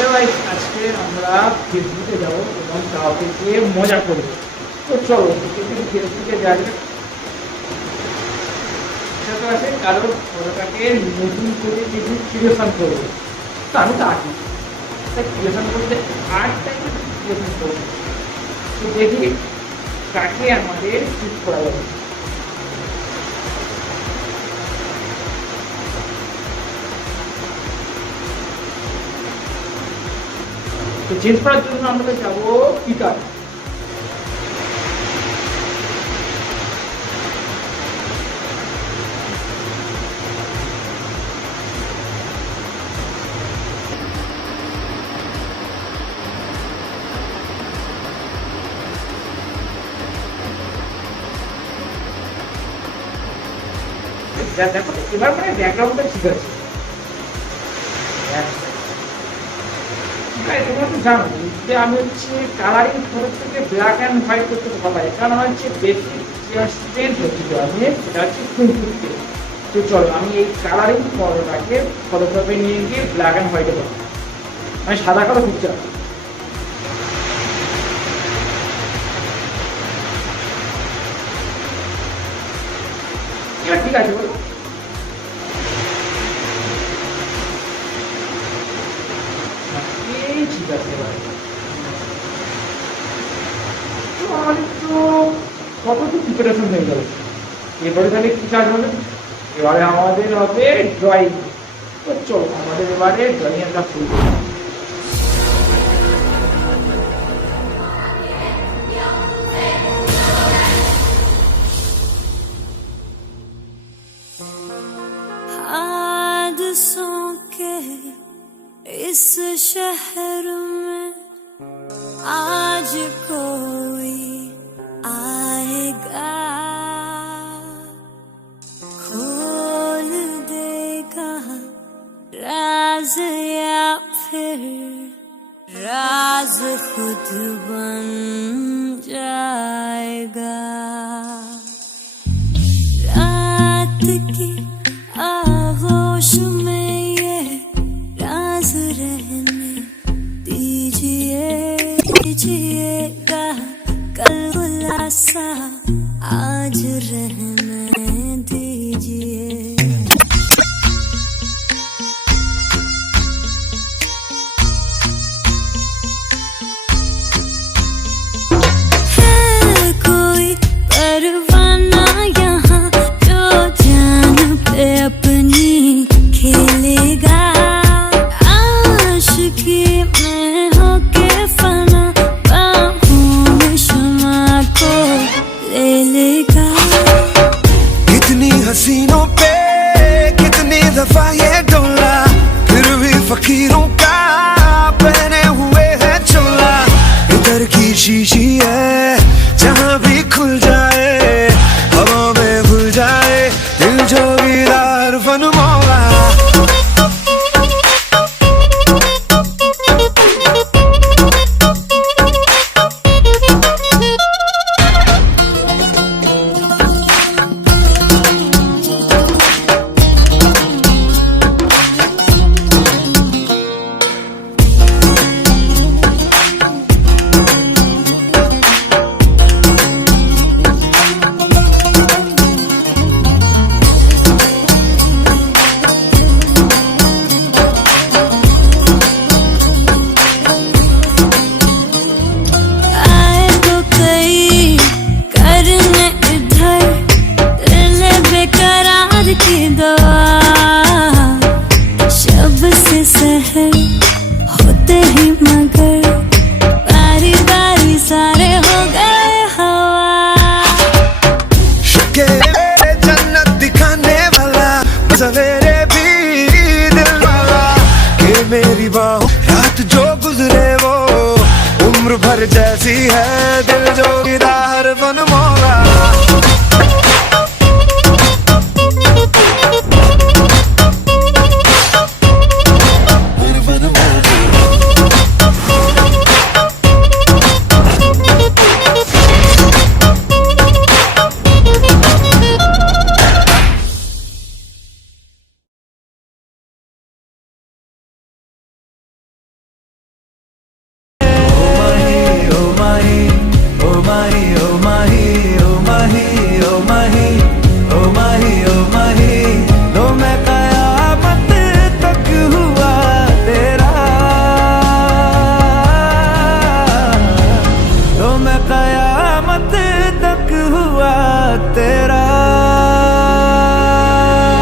Hello আজকে আমরা ফেসবুকে যাব এবং কাউকে গিয়ে মজা করব। তো চলো ফেসবুকে যাওয়া যাক সেটা আছে কারোর ফটোটাকে নতুন করে কিছু ক্রিয়েশন করব। তো আমি তো আঁকি। ক্রিয়েশন করতে আর্ট টাইপের ক্রিয়েশন করব। তো দেখি কাকে আমাদের শুট করা যাবে। তো চেঞ্জ করার জন্য আমরা যাব পিকার দেখো এবার মানে ব্যাকগ্রাউন্ডটা ঠিক আছে। তোমরা তো জানো যে আমি হচ্ছে কালারিং ফটো থেকে ব্ল্যাক অ্যান্ড হোয়াইট করতে লাগে কারণ আমার হচ্ছে যে স্ট্রেন্থ হচ্ছে আমি সেটা হচ্ছে কুমকুরতে তো চলো, আমি এই কালারিং ফটোটাকে ফটোগ্রাফে নিয়ে গিয়ে ব্ল্যাক অ্যান্ড হোয়াইটে করব আমি সাদা কালো এবার ঠিক আছে এই ঠিক আছে তো আমাদের তো কত তো এবারে তাহলে কি কাজ হবে? এবারে আমাদের হবে ড্রয়িং তো চলো, আমাদের এবারে ড্রয়িং একটা শুরু করি। इस शहर में आज कोई आएगा। खोल देगा राज या फिर राज खुद बन जाएगा। रात की दीजिएगा कल खुलासा आज रहने से होते ही मगर, बारी बारी सारे हो गए हवा। जन्नत दिखाने वाला, सवेरे भी दिल वाला। ये मेरी बाहों, रात जो गुजरे वो, उम्र भर जैसी है दिल जो हर बन मौला